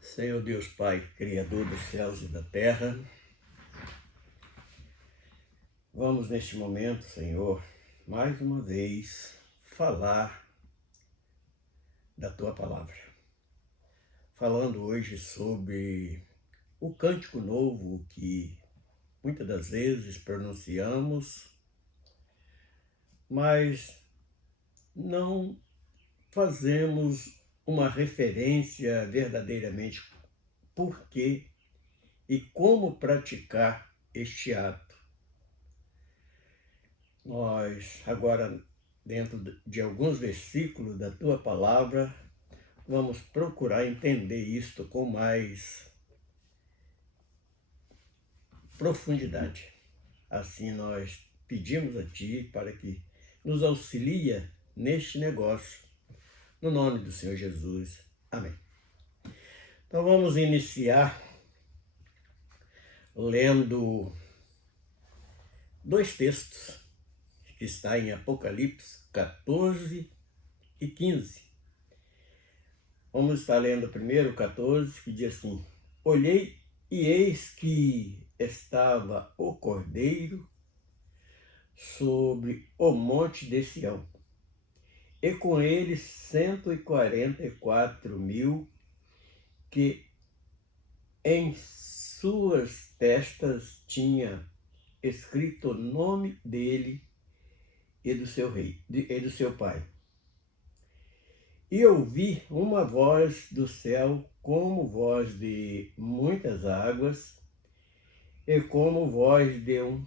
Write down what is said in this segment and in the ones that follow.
Senhor Deus Pai, Criador dos céus e da terra, vamos neste momento, Senhor, mais uma vez falar da Tua Palavra. Falando hoje sobre o cântico novo que muitas das vezes pronunciamos, mas não fazemos uma referência verdadeiramente por que e como praticar este ato. Nós, agora, dentro de alguns versículos da Tua Palavra, vamos procurar entender isto com mais profundidade. Assim nós pedimos a Ti para que nos auxilie neste negócio. No nome do Senhor Jesus. Amém. Então vamos iniciar lendo dois textos que está em Apocalipse 14 e 15. Vamos estar lendo primeiro 14, que diz assim: Olhei e eis que estava o Cordeiro sobre o monte de Sião, e com ele 144.000 que em suas testas tinha escrito o nome dele e do seu rei, e do seu pai. E ouvi uma voz do céu como voz de muitas águas e como voz de um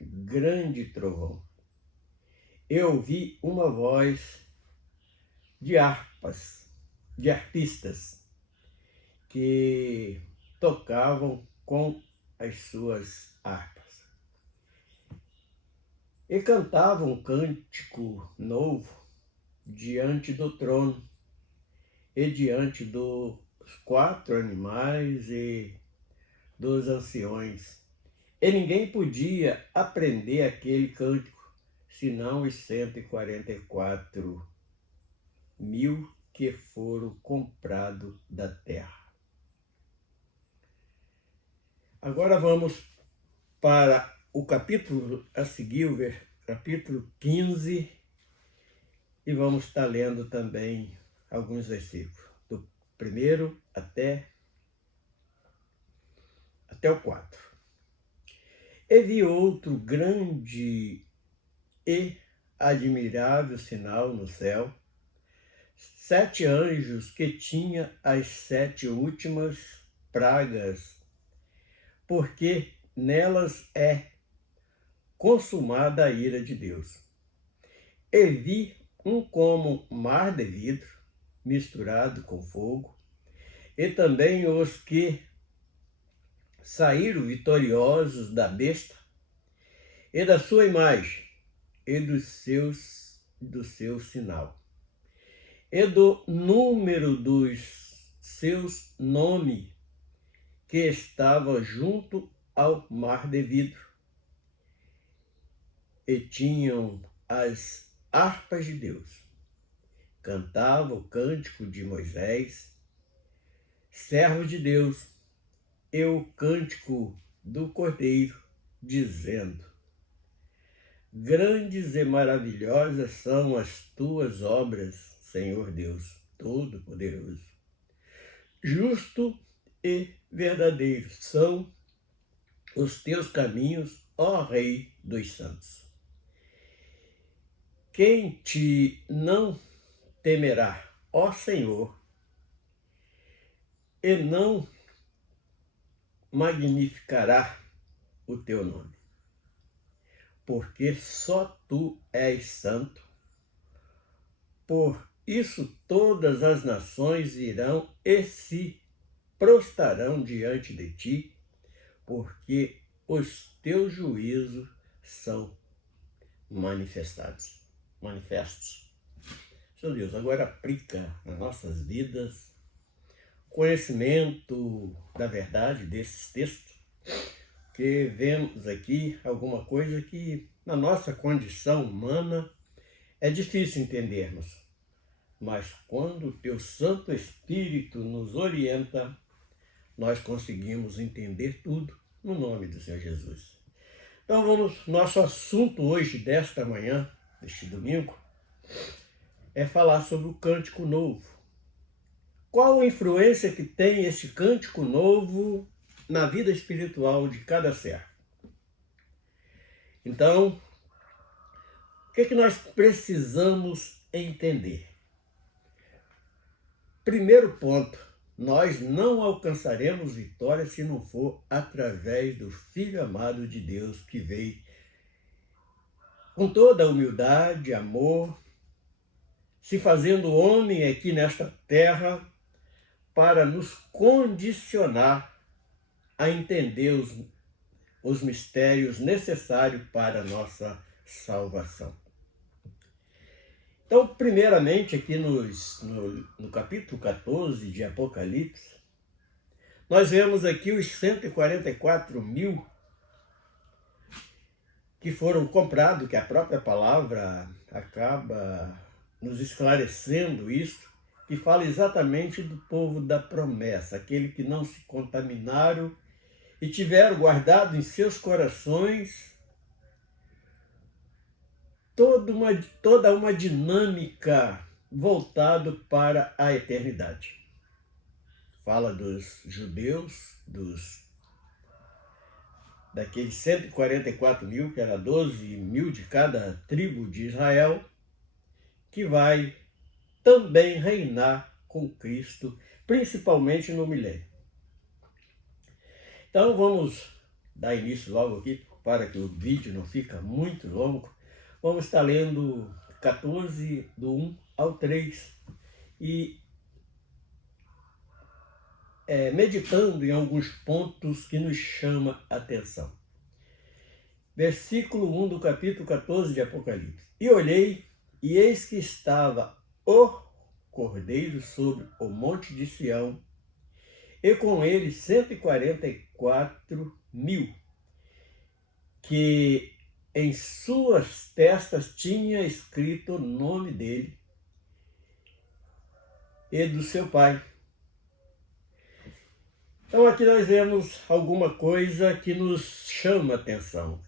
grande trovão. Eu ouvi uma voz de arpistas que tocavam com as suas harpas e cantavam um cântico novo diante do trono e diante dos 4 animais e dos anciões. E ninguém podia aprender aquele cântico, senão os 144.000 que foram comprados da terra. Agora vamos para o capítulo a seguir, o capítulo 15, e vamos estar lendo também alguns versículos, do 1 até o 4. E vi outro grande e admirável sinal no céu, 7 anjos que tinham as 7 últimas pragas, porque nelas é consumada a ira de Deus. E vi um como mar de vidro, misturado com fogo, e também os que saíram vitoriosos da besta e da sua imagem, e do seu sinal, e do número dos seus nomes, que estava junto ao mar de vidro, e tinham as harpas de Deus. Cantava o cântico de Moisés, servo de Deus, e o cântico do Cordeiro, dizendo: Grandes e maravilhosas são as tuas obras, Senhor Deus Todo-Poderoso. Justo e verdadeiro são os teus caminhos, ó Rei dos Santos. Quem te não temerá, ó Senhor, e não magnificará o teu nome? Porque só tu és santo. Por isso todas as nações virão e se prostrarão diante de ti, porque os teus juízos são manifestos. Senhor Deus, agora aplica nas nossas vidas conhecimento da verdade desses textos, que vemos aqui alguma coisa que na nossa condição humana é difícil entendermos. mas quando o teu Santo Espírito nos orienta, nós conseguimos entender tudo no nome do Senhor Jesus. Então nosso assunto hoje, desta manhã, deste domingo, é falar sobre o cântico novo. Qual a influência que tem esse cântico novo na vida espiritual de cada servo? Então, o que nós precisamos entender? Primeiro ponto, nós não alcançaremos vitória se não for através do Filho amado de Deus que veio com toda a humildade, amor, se fazendo homem aqui nesta terra para nos condicionar a entender os mistérios necessários para a nossa salvação. Então, primeiramente, aqui no capítulo 14 de Apocalipse, nós vemos aqui os 144.000 que foram comprados, que a própria palavra acaba nos esclarecendo isso, que fala exatamente do povo da promessa, aquele que não se contaminaram e tiveram guardado em seus corações toda uma dinâmica voltada para a eternidade. Fala dos judeus, daqueles 144.000, que era 12.000 de cada tribo de Israel, que vai também reinar com Cristo, principalmente no milênio. Então vamos dar início logo aqui, para que o vídeo não fique muito longo. Vamos estar lendo 14, do 1 ao 3, e meditando em alguns pontos que nos chamam a atenção. Versículo 1 do capítulo 14 de Apocalipse. E olhei, e eis que estava o Cordeiro sobre o monte de Sião, e com ele 144.000, que em suas testas tinha escrito o nome dele e do seu pai. Então aqui nós vemos alguma coisa que nos chama a atenção.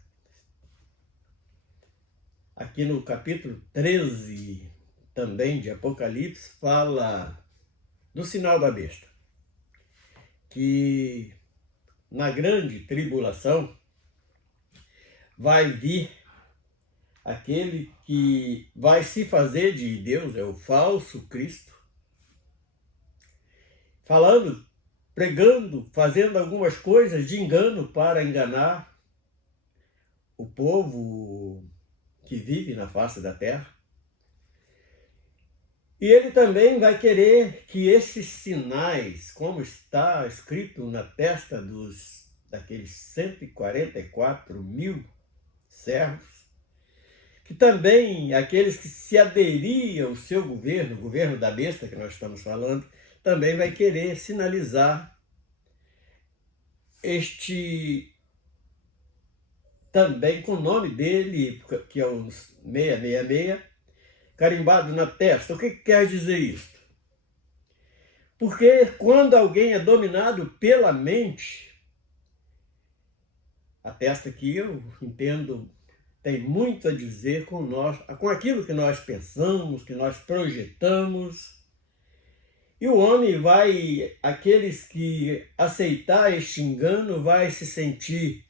Aqui no capítulo 13, também de Apocalipse, fala do sinal da besta, que na grande tribulação vai vir aquele que vai se fazer de Deus, é o falso Cristo, falando, pregando, fazendo algumas coisas de engano para enganar o povo que vive na face da terra. E ele também vai querer que esses sinais, como está escrito na testa daqueles 144.000 servos, que também aqueles que se aderiam ao seu governo, o governo da besta que nós estamos falando, também vai querer sinalizar também com o nome dele, que é o 666, carimbado na testa. O que quer dizer isso? Porque quando alguém é dominado pela mente, a testa que eu entendo tem muito a dizer com aquilo que nós pensamos, que nós projetamos. E o homem aqueles que aceitar este engano, vai se sentir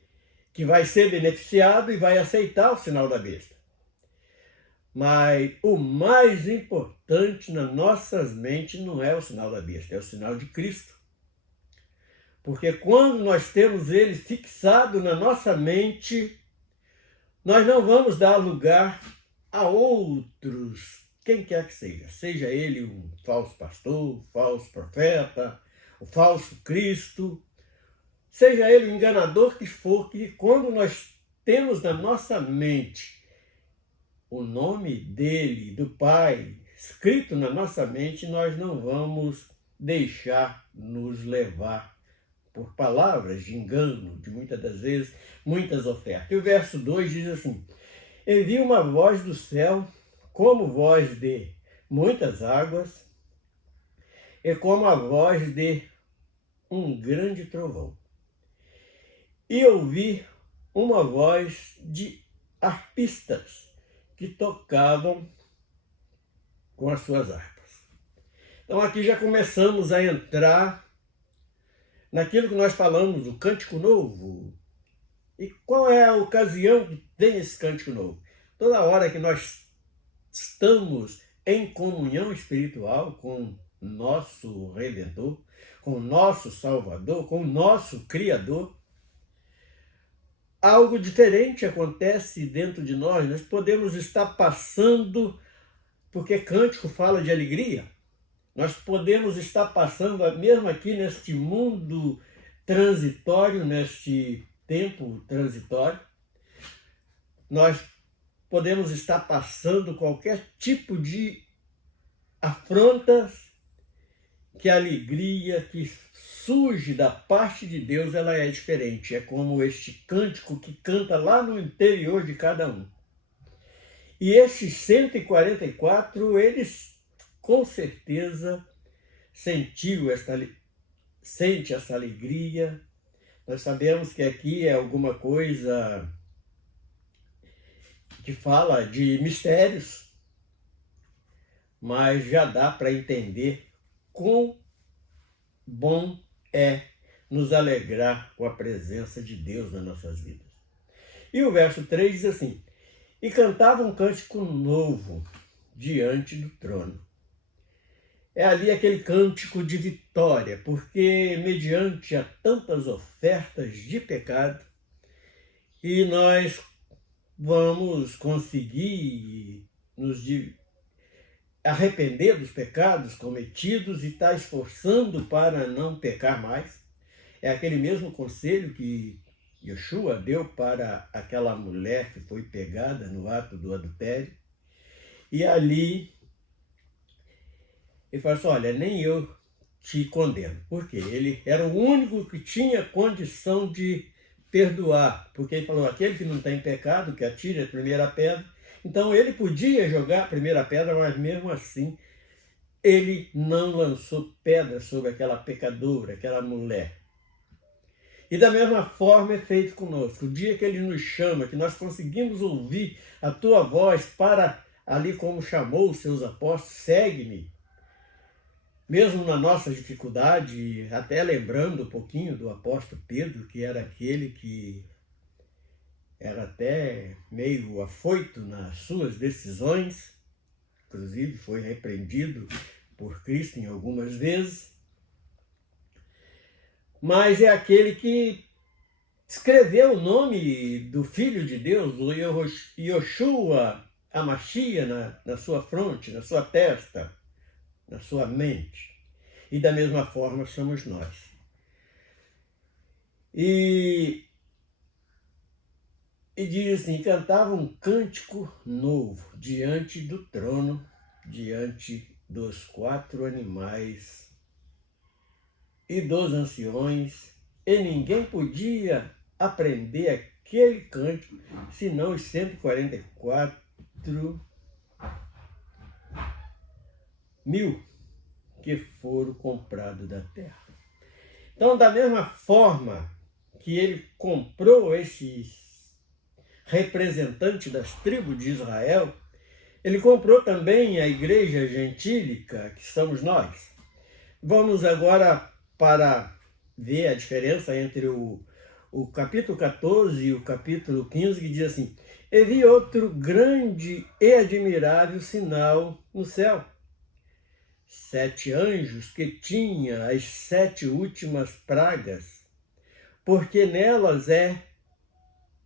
que vai ser beneficiado e vai aceitar o sinal da besta. Mas o mais importante nas nossas mentes não é o sinal da besta, é o sinal de Cristo. Porque quando nós temos ele fixado na nossa mente, nós não vamos dar lugar a outros, quem quer que seja ele um falso pastor, um falso profeta, o falso Cristo, seja ele o enganador que for, que quando nós temos na nossa mente o nome dele, do Pai, escrito na nossa mente, nós não vamos deixar nos levar por palavras de engano, de muitas das vezes, muitas ofertas. E o verso 2 diz assim: envia uma voz do céu, como voz de muitas águas, e como a voz de um grande trovão. E ouvi uma voz de arpistas que tocavam com as suas harpas. Então aqui já começamos a entrar naquilo que nós falamos, o cântico novo. E qual é a ocasião que tem esse cântico novo? Toda hora que nós estamos em comunhão espiritual com nosso Redentor, com nosso Salvador, com nosso Criador, algo diferente acontece dentro de nós. Nós podemos estar passando, porque cântico fala de alegria, nós podemos estar passando, mesmo aqui neste mundo transitório, neste tempo transitório, nós podemos estar passando qualquer tipo de afrontas, que a alegria que surge da parte de Deus, ela é diferente. É como este cântico que canta lá no interior de cada um. E esses 144, eles com certeza sente essa alegria. Nós sabemos que aqui é alguma coisa que fala de mistérios, mas já dá para entender quão bom é nos alegrar com a presença de Deus nas nossas vidas. E o verso 3 diz assim: e cantava um cântico novo diante do trono. É ali aquele cântico de vitória, porque mediante a tantas ofertas de pecado, e nós vamos conseguir nos arrepender dos pecados cometidos e estar esforçando para não pecar mais. É aquele mesmo conselho que Yeshua deu para aquela mulher que foi pegada no ato do adultério. E ali ele fala assim: olha, nem eu te condeno. Por quê? Ele era o único que tinha condição de perdoar. Porque ele falou: aquele que não tem pecado, que atire a primeira pedra. Então ele podia jogar a primeira pedra, mas mesmo assim ele não lançou pedra sobre aquela pecadora, aquela mulher. E da mesma forma é feito conosco. O dia que ele nos chama, que nós conseguimos ouvir a tua voz para, ali como chamou os seus apóstolos, segue-me. Mesmo na nossa dificuldade, até lembrando um pouquinho do apóstolo Pedro, que era aquele que era até meio afoito nas suas decisões, inclusive foi repreendido por Cristo em algumas vezes, mas é aquele que escreveu o nome do Filho de Deus, o Yoshua Amashia, na sua fronte, na sua testa, na sua mente. E da mesma forma somos nós. E diz assim: cantava um cântico novo diante do trono, diante dos 4 animais e dos anciões, e ninguém podia aprender aquele cântico, senão os 144 mil que foram comprados da terra. Então, da mesma forma que ele comprou esses representantes das tribos de Israel, ele comprou também a igreja gentílica, que somos nós. Vamos agora para ver a diferença entre o capítulo 14 e o capítulo 15, que diz assim: e vi outro grande e admirável sinal no céu. 7 anjos que tinham as 7 últimas pragas, porque nelas é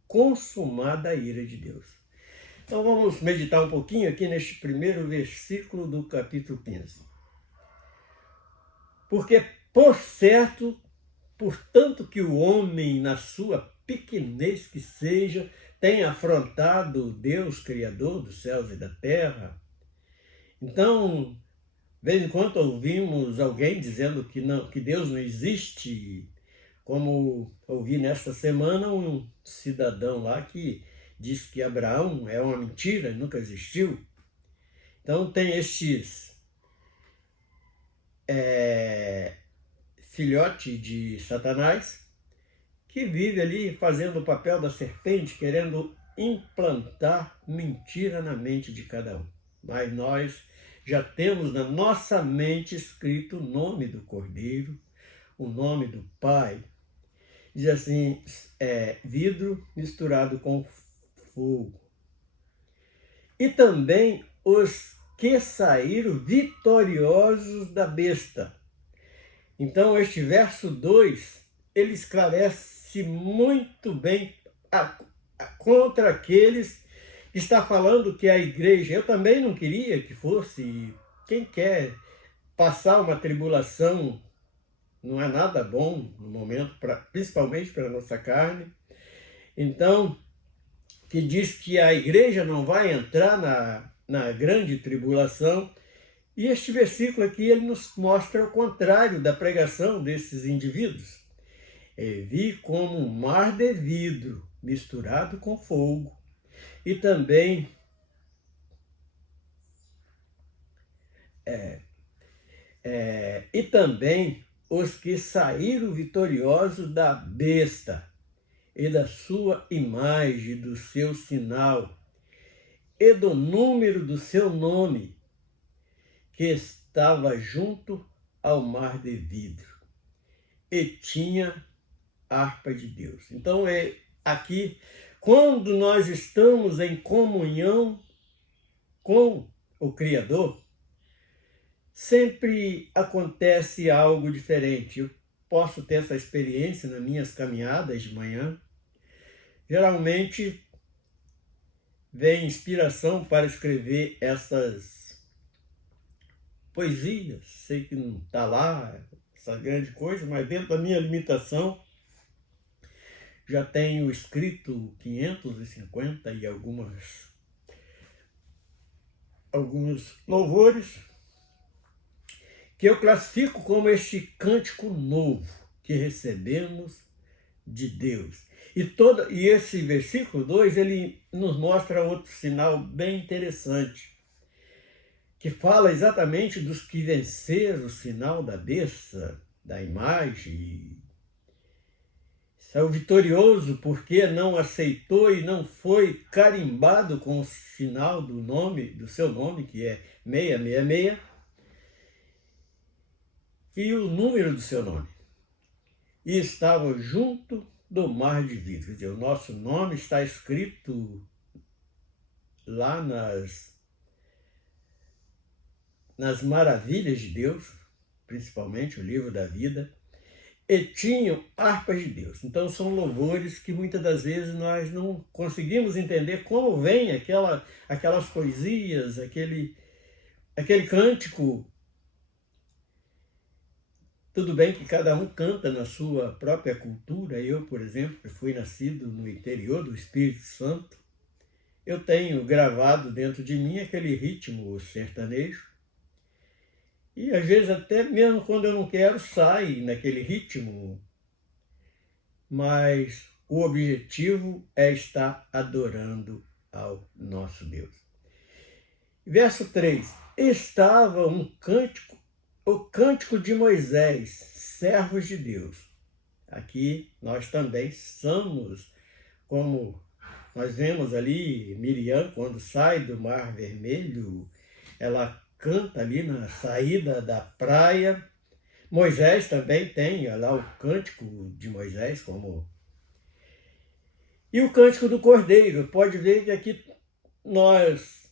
consumada a ira de Deus. Então vamos meditar um pouquinho aqui neste primeiro versículo do capítulo 15. Porque, por certo, portanto que o homem, na sua pequenez que seja, tem afrontado Deus, Criador dos céus e da terra. Então, de vez em quando ouvimos alguém dizendo que Deus não existe, como ouvi nesta semana um cidadão lá que diz que Abraão é uma mentira, nunca existiu. Então tem estes filhote de Satanás que vive ali fazendo o papel da serpente, querendo implantar mentira na mente de cada um. Mas nós já temos na nossa mente escrito o nome do Cordeiro, o nome do Pai. Diz assim, vidro misturado com fogo. E também os que saíram vitoriosos da besta. Então, este verso 2, ele esclarece muito bem contra aqueles que está falando que a igreja, eu também não queria que fosse, quem quer passar uma tribulação, não é nada bom no momento, principalmente para a nossa carne. Então, que diz que a igreja não vai entrar na grande tribulação. E este versículo aqui, ele nos mostra o contrário da pregação desses indivíduos. Vi como um mar de vidro misturado com fogo. E também os que saíram vitoriosos da besta e da sua imagem, do seu sinal e do número do seu nome, que estava junto ao mar de vidro e tinha harpa de Deus. Então aqui, quando nós estamos em comunhão com o Criador, sempre acontece algo diferente. Eu posso ter essa experiência nas minhas caminhadas de manhã. Geralmente vem inspiração para escrever essas poesias. Sei que não está lá essa grande coisa, mas dentro da minha limitação já tenho escrito 550 e alguns louvores que eu classifico como este cântico novo que recebemos de Deus. E esse versículo 2, ele nos mostra outro sinal bem interessante, que fala exatamente dos que venceram o sinal da besta, da imagem. Saiu vitorioso porque não aceitou e não foi carimbado com o sinal do seu nome, que é 666, e o número do seu nome. E estava junto do mar de vidro. Quer dizer, o nosso nome está escrito lá nas maravilhas de Deus, principalmente o livro da vida, e tinham harpas de Deus. Então são louvores que muitas das vezes nós não conseguimos entender como vem aquelas poesias, aquele cântico. Tudo bem que cada um canta na sua própria cultura. Eu, por exemplo, que fui nascido no interior do Espírito Santo, eu tenho gravado dentro de mim aquele ritmo sertanejo. E às vezes até mesmo quando eu não quero, sai naquele ritmo. Mas o objetivo é estar adorando ao nosso Deus. Verso 3. Estava o cântico de Moisés, servos de Deus. Aqui nós também somos, como nós vemos ali, Miriam, quando sai do Mar Vermelho, ela canta ali na saída da praia. Moisés também tem lá o cântico de Moisés, e o cântico do Cordeiro. Pode ver que aqui nós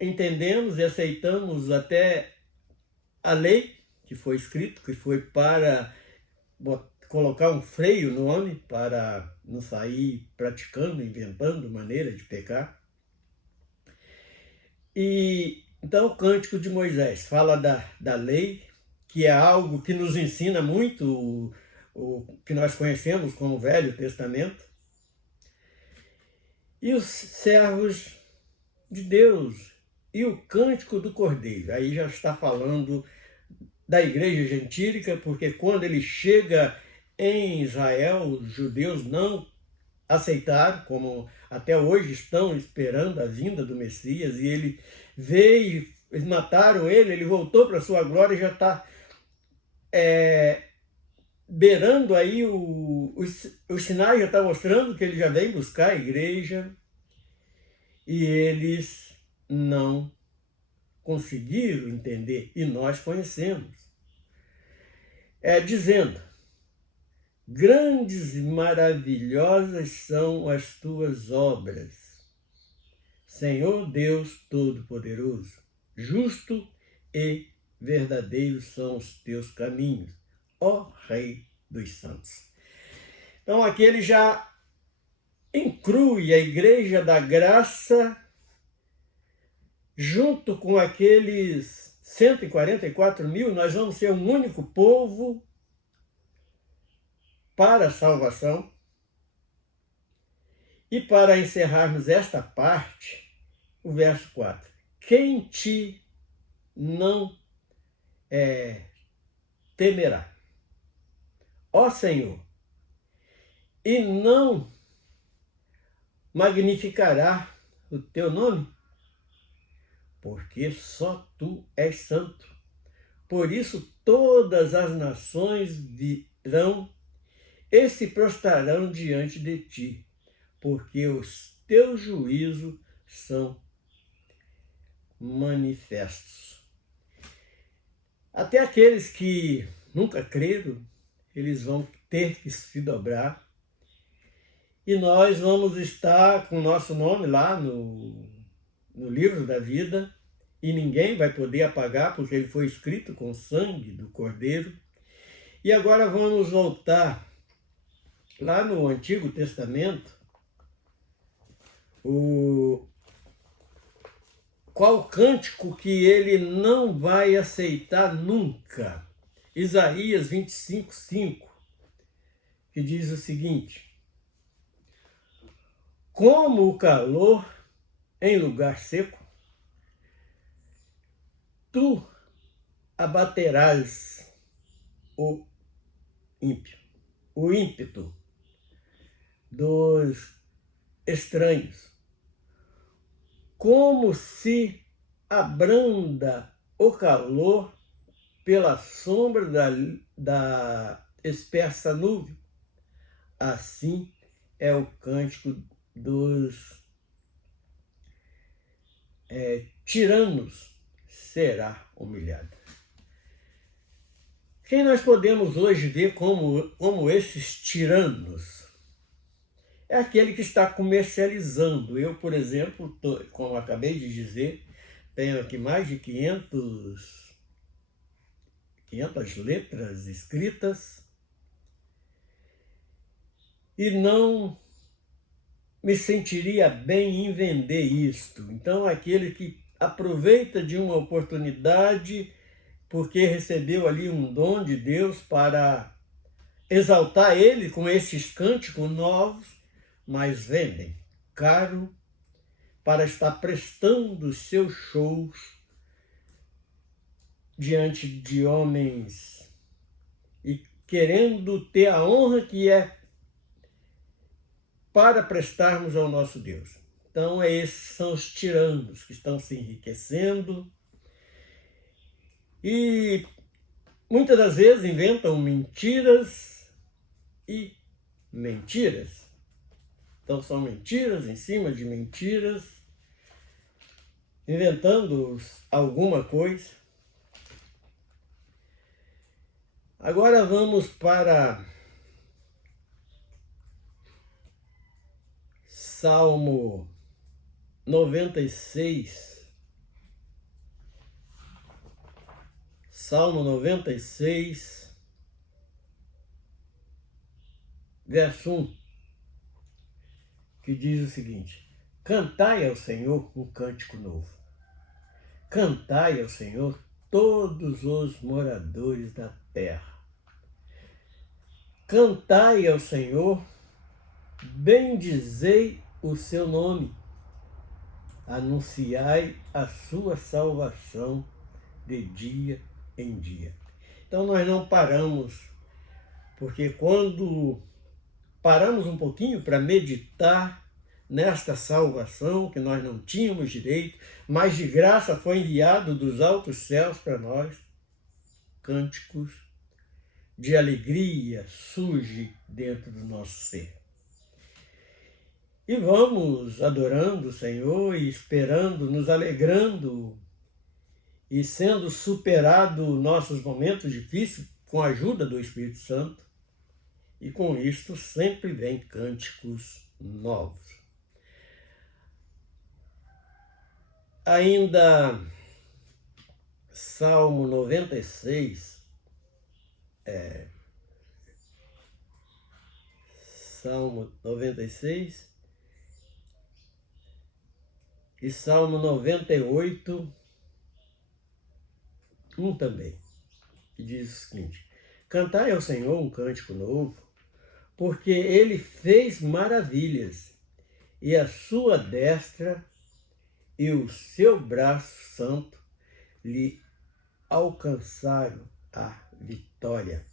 entendemos e aceitamos até a lei que foi escrito, que foi para colocar um freio no homem, para não sair praticando, inventando maneira de pecar. E então o cântico de Moisés fala da lei, que é algo que nos ensina muito o que nós conhecemos como Velho Testamento. E os servos de Deus, e o cântico do Cordeiro. Aí já está falando da igreja gentílica, porque quando ele chega em Israel, os judeus não aceitaram, como até hoje estão esperando a vinda do Messias, e ele veio, eles mataram ele, ele voltou para a sua glória e já está beirando aí, os sinais já estão mostrando que ele já vem buscar a igreja, e eles não conseguiram entender, e nós conhecemos. Dizendo: grandes e maravilhosas são as tuas obras, Senhor Deus Todo-Poderoso, justo e verdadeiro são os teus caminhos, ó Rei dos Santos. Então aqui ele já inclui a Igreja da Graça junto com aqueles 144 mil. Nós vamos ser um único povo para a salvação. E para encerrarmos esta parte, o verso 4. Quem te não temerá, ó Senhor, e não magnificará o teu nome? Porque só tu és santo. Por isso todas as nações virão e se prostrarão diante de ti, porque os teus juízos são manifestos. Até aqueles que nunca creram, eles vão ter que se dobrar, e nós vamos estar com o nosso nome lá no livro da vida, e ninguém vai poder apagar, porque ele foi escrito com o sangue do Cordeiro. E agora vamos voltar lá no Antigo Testamento, qual cântico que ele não vai aceitar nunca? Isaías 25:5, que diz o seguinte: como o calor em lugar seco, tu abaterás o ímpio, o ímpeto dos estranhos, como se abranda o calor pela sombra da espessa nuvem. Assim é o cântico dos tiranos será humilhado. Quem nós podemos hoje ver como esses tiranos? É aquele que está comercializando. Eu, por exemplo, como acabei de dizer, tenho aqui mais de 500 letras escritas e não me sentiria bem em vender isto. Então, aquele que aproveita de uma oportunidade porque recebeu ali um dom de Deus para exaltar ele com esses cânticos novos, mas vendem caro para estar prestando os seus shows diante de homens e querendo ter a honra que é para prestarmos ao nosso Deus. Então, esses são os tiranos que estão se enriquecendo e muitas das vezes inventam mentiras e mentiras. Então são mentiras em cima de mentiras, inventando alguma coisa. Agora vamos para Salmo 96. Salmo 96, verso 1, que diz o seguinte: cantai ao Senhor um cântico novo. Cantai ao Senhor todos os moradores da terra. Cantai ao Senhor, bendizei o seu nome. Anunciai a sua salvação de dia em dia. Então nós não paramos, porque quando paramos um pouquinho para meditar nesta salvação que nós não tínhamos direito, mas de graça foi enviado dos altos céus para nós. Cânticos de alegria surge dentro do nosso ser. E vamos adorando o Senhor e esperando, nos alegrando e sendo superado nossos momentos difíceis com a ajuda do Espírito Santo. E com isto sempre vem cânticos novos. Ainda Salmo 96, Salmo 96 e Salmo 98, também, que diz o seguinte: cantai ao Senhor um cântico novo, porque Ele fez maravilhas, e a sua destra e o seu braço santo lhe alcançaram a vitória.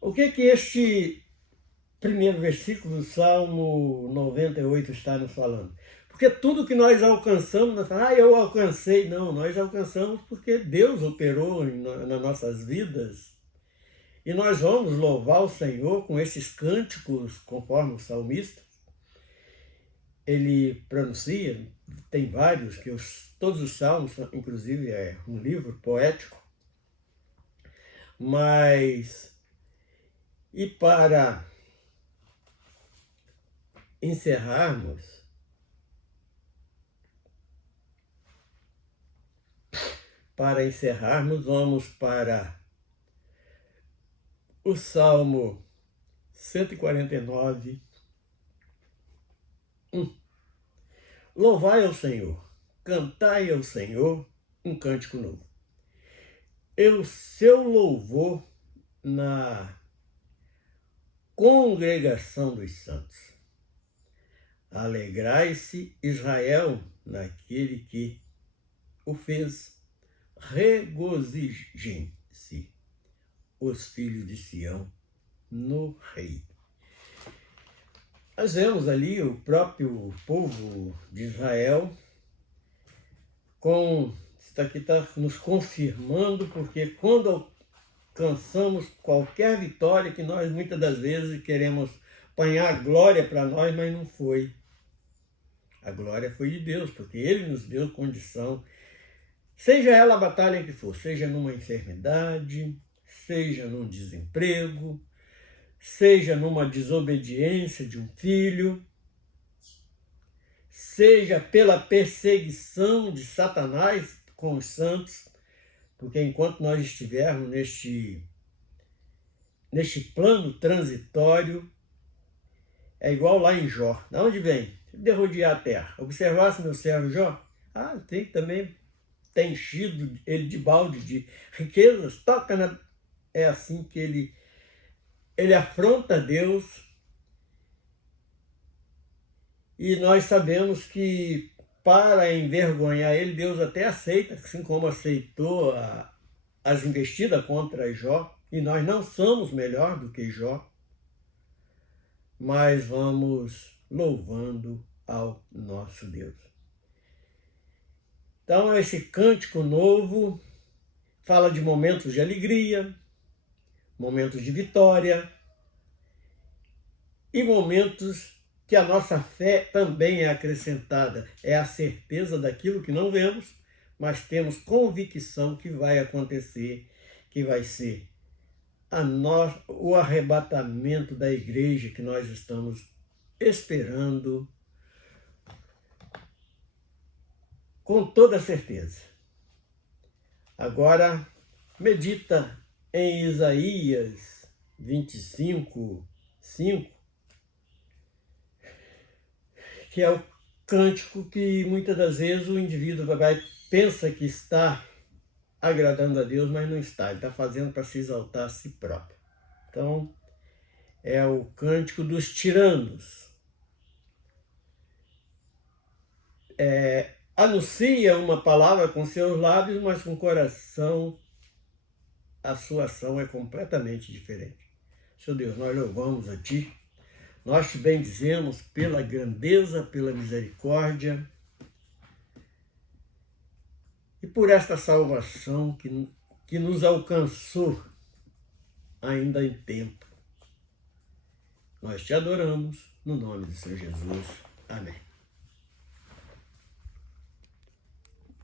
O que este primeiro versículo do Salmo 98 está nos falando? Porque tudo que nós alcançamos, nós falamos, eu alcancei. Não, nós alcançamos porque Deus operou nas nossas vidas. E nós vamos louvar o Senhor com esses cânticos, conforme o salmista. Ele pronuncia, tem vários, todos os salmos, inclusive é um livro poético. Mas, e para encerrarmos, vamos para o Salmo 149, 1. Louvai ao Senhor, cantai ao Senhor um cântico novo. E o seu louvor na congregação dos santos. Alegrai-se Israel naquele que o fez. Regozijem-se os filhos de Sião no Rei. Nós vemos ali o próprio povo de Israel isso aqui está nos confirmando, porque quando alcançamos qualquer vitória, que nós muitas das vezes queremos apanhar glória para nós, mas não foi. A glória foi de Deus, porque Ele nos deu condição, seja ela a batalha que for, seja numa enfermidade, seja num desemprego, seja numa desobediência de um filho, seja pela perseguição de Satanás com os santos, porque enquanto nós estivermos neste plano transitório, é igual lá em Jó. De onde vem? De rodear a terra. Observasse meu servo Jó? Também tem enchido ele de balde de riquezas, é assim que ele afronta Deus. E nós sabemos que para envergonhar ele, Deus até aceita, assim como aceitou as investidas contra Jó. E nós não somos melhor do que Jó, mas vamos louvando ao nosso Deus. Então, esse cântico novo fala de momentos de alegria, momentos de vitória e momentos que a nossa fé também é acrescentada. É a certeza daquilo que não vemos, mas temos convicção que vai acontecer, que vai ser o arrebatamento da igreja que nós estamos esperando com toda certeza. Agora, medita em Isaías 25, 5, que é o cântico que muitas das vezes o indivíduo pensa que está agradando a Deus, mas não está. Ele está fazendo para se exaltar a si próprio. Então, é o cântico dos tiranos. Anuncia uma palavra com seus lábios, mas com o coração a sua ação é completamente diferente. Senhor Deus, nós louvamos a Ti, Nós te bendizemos pela grandeza, pela misericórdia e por esta salvação que nos alcançou ainda em tempo. Nós te adoramos no nome do Senhor Jesus. Amém.